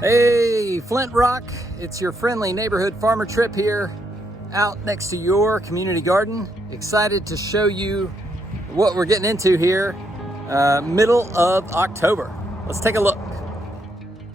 Hey, Flint Rock, it's your friendly neighborhood farmer trip here out next to your community garden. Excited to show you what we're getting into here, middle of October. Let's take a look.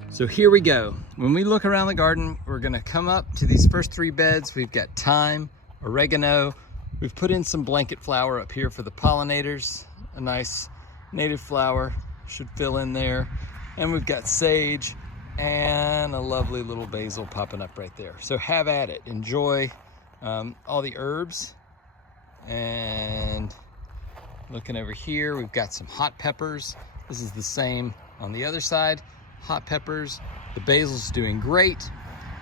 So here we go. When we look around the garden, we're gonna come up to these first three beds. We've got thyme, oregano. We've put in some blanket flower up here for the pollinators. A nice native flower should fill in there. And we've got sage and a lovely little basil popping up right there. So have at it. Enjoy all the herbs. And looking over here, we've got some hot peppers. This is the same on the other side. Hot peppers. The basil's doing great.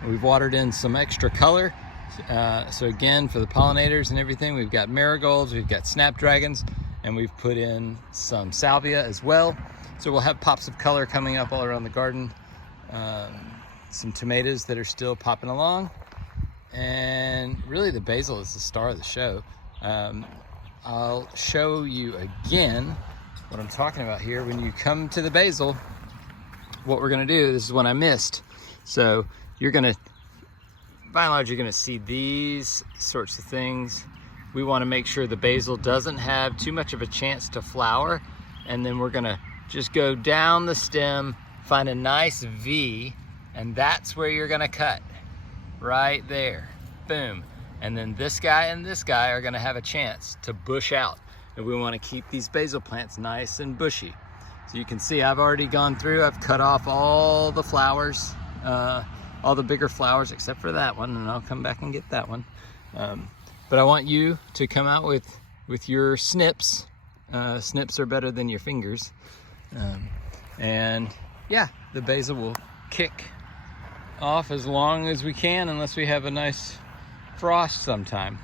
We've watered in some extra color. So again, for the pollinators and everything, we've got marigolds, we've got snapdragons, and we've put in some salvia as well. So we'll have pops of color coming up all around the garden. Some tomatoes that are still popping along. And really the basil is the star of the show. I'll show you again what I'm talking about here. When you come to the basil, what we're gonna do, this is what I missed. So you're gonna, by and large, you're gonna see these sorts of things. We wanna make sure the basil doesn't have too much of a chance to flower. And then we're gonna just go down the stem, find a nice V, and that's where you're gonna cut, right there, boom. And then this guy and this guy are gonna have a chance to bush out. And we wanna keep these basil plants nice and bushy. So you can see I've already gone through, I've cut off all the flowers, all the bigger flowers except for that one, and I'll come back and get that one. But I want you to come out with your snips. Snips are better than your fingers. And yeah, the basil will kick off as long as we can, unless we have a nice frost sometime.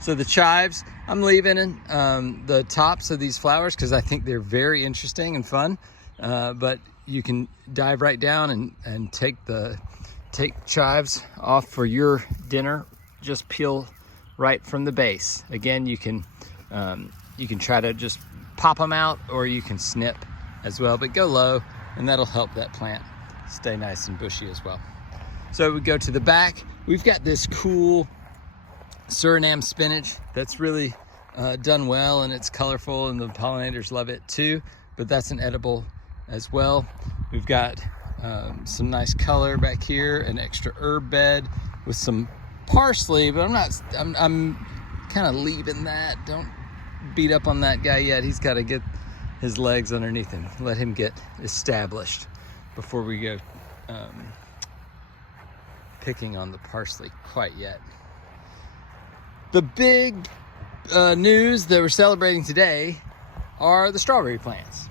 So the chives, I'm leaving the tops of these flowers because I think they're very interesting and fun. But you can dive right down and take chives off for your dinner. Just peel right from the base. Again, you can try to just pop them out, or you can snip as well, but go low, and that'll help that plant stay nice and bushy as well. So we go to the back. We've got this cool Suriname spinach that's really done well, and it's colorful, and the pollinators love it too, but that's an edible as well. We've got some nice color back here, an extra herb bed with some parsley, but I'm kind of leaving that. Don't beat up on that guy yet. He's got to get his legs underneath him. Let him get established before we go picking on the parsley quite yet. The big news that we're celebrating today are the strawberry plants.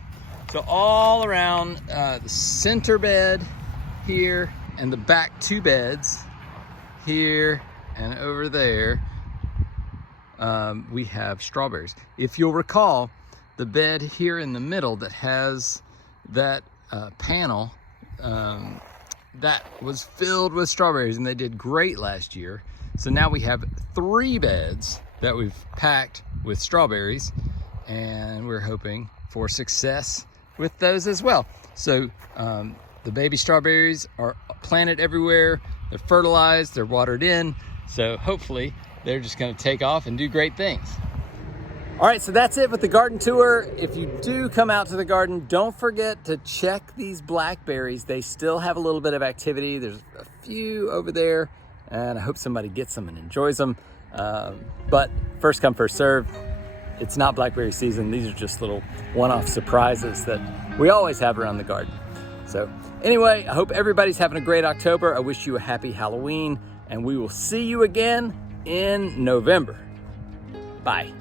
So all around the center bed here and the back two beds here and over there, we have strawberries. If you'll recall, the bed here in the middle that has that panel, that was filled with strawberries, and they did great last year. So now we have three beds that we've packed with strawberries, and we're hoping for success with those as well. So the baby strawberries are planted everywhere. They're fertilized, they're watered in. So hopefully they're just gonna take off and do great things. All right, so that's it with the garden tour. If you do come out to the garden, don't forget to check these blackberries. They still have a little bit of activity. There's a few over there, and I hope somebody gets them and enjoys them. But first come, first serve. It's not blackberry season. These are just little one-off surprises that we always have around the garden. So anyway, I hope everybody's having a great October. I wish you a happy Halloween, and we will see you again in November. Bye.